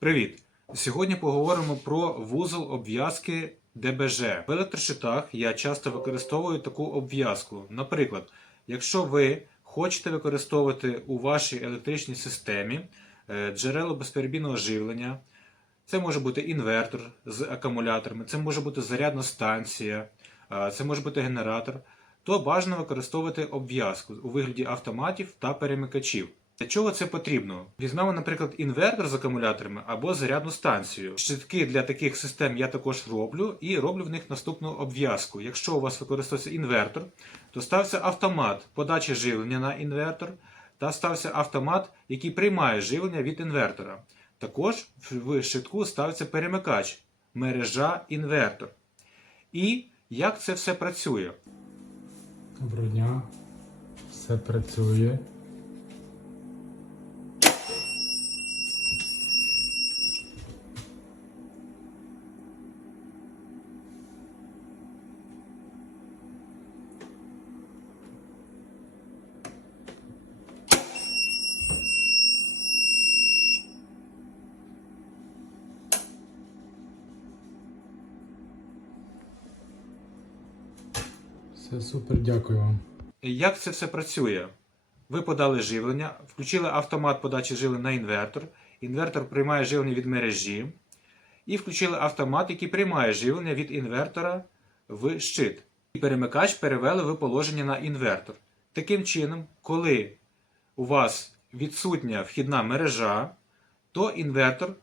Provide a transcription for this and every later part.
Привіт! Сьогодні поговоримо про вузол обв'язки ДБЖ. В електрощитах я часто використовую таку обв'язку. Наприклад, якщо ви хочете використовувати у вашій електричній системі е, джерело безперебійного живлення, це може бути інвертор з акумуляторами, це може бути зарядна станція, е, це може бути генератор, то бажано використовувати обв'язку у вигляді автоматів та перемикачів. Для чого це потрібно? Візьмемо, наприклад, інвертор з акумуляторами або зарядну станцію. Щитки для таких систем я також роблю і роблю в них наступну обв'язку. Якщо у вас використовується інвертор, то стався автомат подачі живлення на інвертор та стався автомат, який приймає живлення від інвертора. Також в щитку ставиться перемикач, мережа інвертор. І як це все працює? Доброго дня. Все працює. Все супер, дякую вам. Як це все працює? Ви подали живлення, включили автомат подачі живлення на інвертор. Інвертор приймає живлення від мережі. І включили автомат, який приймає живлення від інвертора в щит. І перемикач перевели ви положення на інвертор. Таким чином, коли у вас відсутня вхідна мережа, то інвертор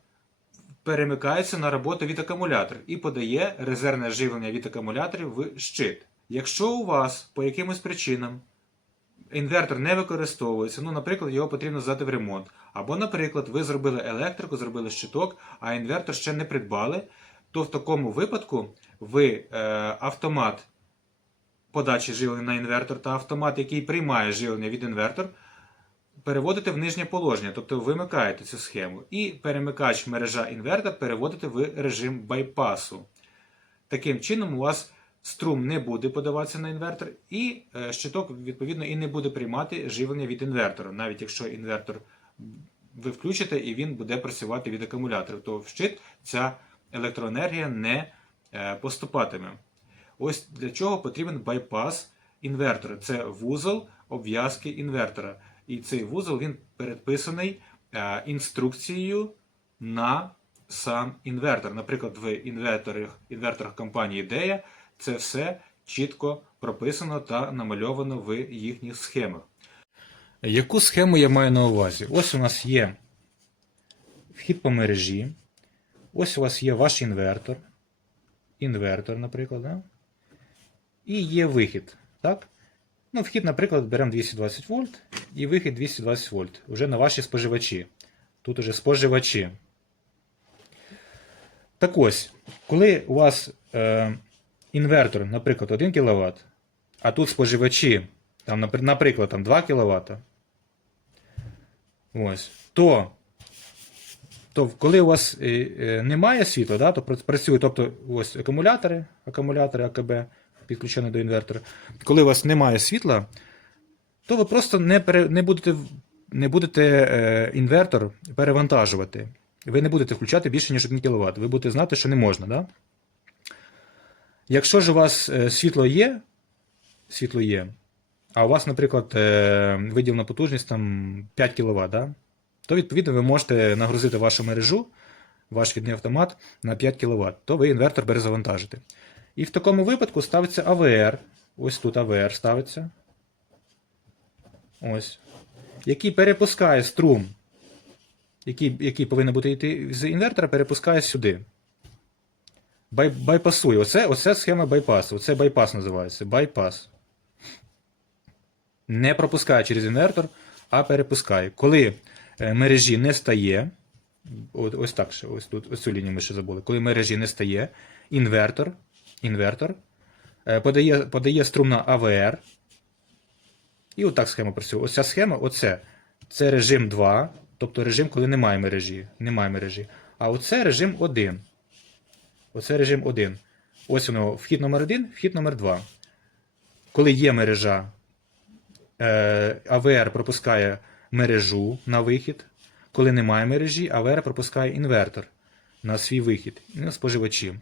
перемикається на роботу від акумулятора і подає резервне живлення від акумуляторів в щит. Якщо у вас по якимось причинам інвертор не використовується, ну, наприклад, його потрібно здати в ремонт, або, наприклад, ви зробили електрику, зробили щиток, а інвертор ще не придбали, то в такому випадку ви е, автомат подачі живлення на інвертор та автомат, який приймає живлення від інвертор, переводите в нижнє положення, тобто вимикаєте цю схему. І перемикач мережа інвертор переводите в режим байпасу. Таким чином, у вас струм не буде подаватися на інвертор, і е, щиток, відповідно, і не буде приймати живлення від інвертора, навіть якщо інвертор ви включите і він буде працювати від акумуляторів, то в щит ця електроенергія не е, поступатиме. Ось для чого потрібен байпас інвертора. Це вузол обв'язки інвертора. І цей вузол він передписаний е, інструкцією на сам інвертор. Наприклад, в інверторах, інверторах компанії Дея це все чітко прописано та намальовано в їхніх схемах. Яку схему я маю на увазі? Ось у нас є вхід по мережі. Ось у вас є ваш інвертор. Інвертор, наприклад. Да? І є вихід. Так? Ну, Вхід, наприклад, беремо 220 вольт і вихід 220 вольт. Вже на ваші споживачі. Тут уже споживачі. Так ось, коли у вас е, інвертор, наприклад, 1 кВт, а тут споживачі, там, наприклад, там 2 кВт, ось, то, то коли у вас е, е, немає світла, да, то пр- працює, тобто ось акумулятори, акумулятори АКБ підключені до інвертора. Коли у вас немає світла, то ви просто не, пере, не будете, не будете е, інвертор перевантажувати. Ви не будете включати більше, ніж 1 кВт. Ви будете знати, що не можна. Да? Якщо ж у вас е, світло є, світло є, а у вас, наприклад, е, виділена потужність там 5 кВт, да? то відповідно ви можете нагрузити вашу мережу, ваш відний автомат на 5 кВт, то ви інвертор перезавантажите. І в такому випадку ставиться АВР. Ось тут АВР ставиться. Ось. Який перепускає струм, який, який повинен бути йти з інвертора, перепускає сюди. Бай, байпасує. Оце, оце схема байпасу. Оце байпас називається. Байпас. Не пропускає через інвертор, а перепускає. Коли е, мережі не стає, ось так ще, ось тут, ось цю лінію ми ще забули. Коли мережі не стає, інвертор, інвертор е, подає, подає струм на АВР. І отак схема працює. Ось ця схема, оце. Це режим 2, тобто режим, коли немає мережі. Немає мережі. А оце режим 1. Оце режим 1. Ось воно вхід номер 1, вхід номер 2. Коли є мережа, е, АВР пропускає мережу на вихід. коли немає мережі, АВР пропускає інвертор на свій вихід і на споживачі.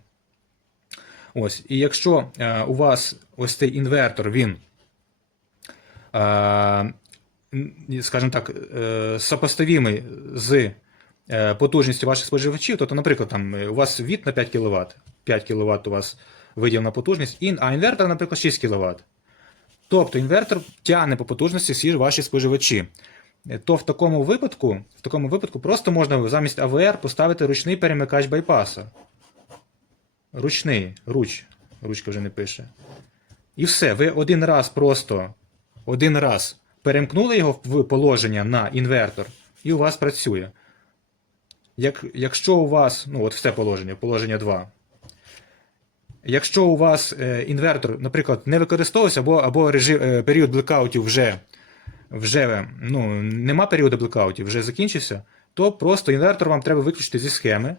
Ось, і якщо е, у вас ось цей інвертор, він, е, скажімо так, сопоставимий з потужністю ваших споживачів, тобто, наприклад, там, е, у вас від на 5 кВт, 5 кВт у вас виділена потужність, а інвертор, наприклад, 6 кВт. Тобто інвертор тягне по потужності всі ваші споживачі. Е, То в такому випадку, в такому випадку просто можна замість АВР поставити ручний перемикач байпаса. Ручний, руч. Ручка вже не пише. І все. Ви один раз просто один раз перемкнули його в положення на інвертор, і у вас працює. Як, якщо у вас, ну от все положення, положення 2. Якщо у вас е, інвертор, наприклад, не використовувався, або, або режим, е, період блекаутів вже, вже ну, нема періоду блекаутів, вже закінчився, то просто інвертор вам треба виключити зі схеми.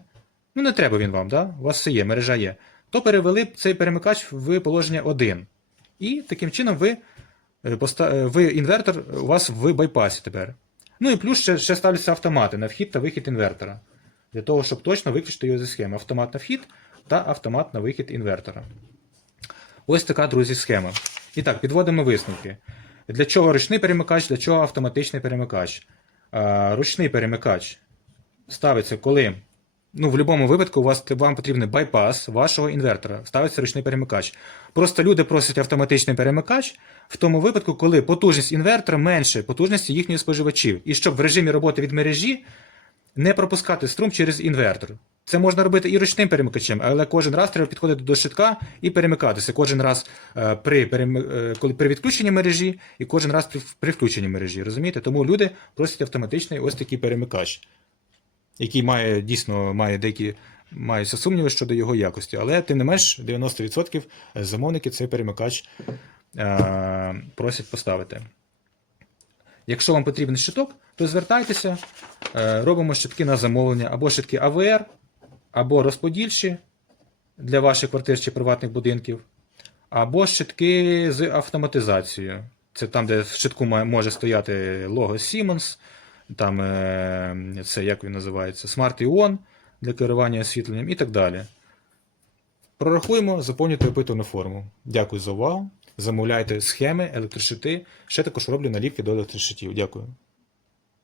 Ну, не треба він вам, да? у вас все є, мережа є. То перевели цей перемикач в положення 1. І таким чином ви, е, ви інвертор у вас в байпасі тепер. Ну і плюс ще, ще ставляться автомати на вхід та вихід інвертора. Для того, щоб точно виключити його зі схеми. Автомат на вхід та автомат на вихід інвертора. Ось така, друзі, схема. І так, підводимо висновки. Для чого ручний перемикач, для чого автоматичний перемикач? Ручний перемикач ставиться, коли. Ну, в будь-якому випадку у вас вам потрібен байпас вашого інвертора. Ставиться ручний перемикач. Просто люди просять автоматичний перемикач в тому випадку, коли потужність інвертора менше потужності їхніх споживачів. І щоб в режимі роботи від мережі не пропускати струм через інвертор. Це можна робити і ручним перемикачем, але кожен раз треба підходити до щитка і перемикатися. Кожен раз е, при, е, коли, при відключенні мережі і кожен раз при включенні мережі. Розумієте? Тому люди просять автоматичний ось такий перемикач, який має дійсно має деякі маються сумніви щодо його якості. Але тим не менш, 90% замовники цей перемикач е, просять поставити. Якщо вам потрібен щиток, то звертайтеся, е, робимо щитки на замовлення, або щитки АВР, або розподільчі для ваших квартир чи приватних будинків, або щитки з автоматизацією. Це там, де в щитку може стояти лого Siemens, там е, це як він називається, Smart Ion для керування освітленням і так далі. Прорахуємо, заповнюйте опитувану форму. Дякую за увагу. Замовляйте схеми, електрощити. Ще також роблю наліпки до електрощитів. Дякую.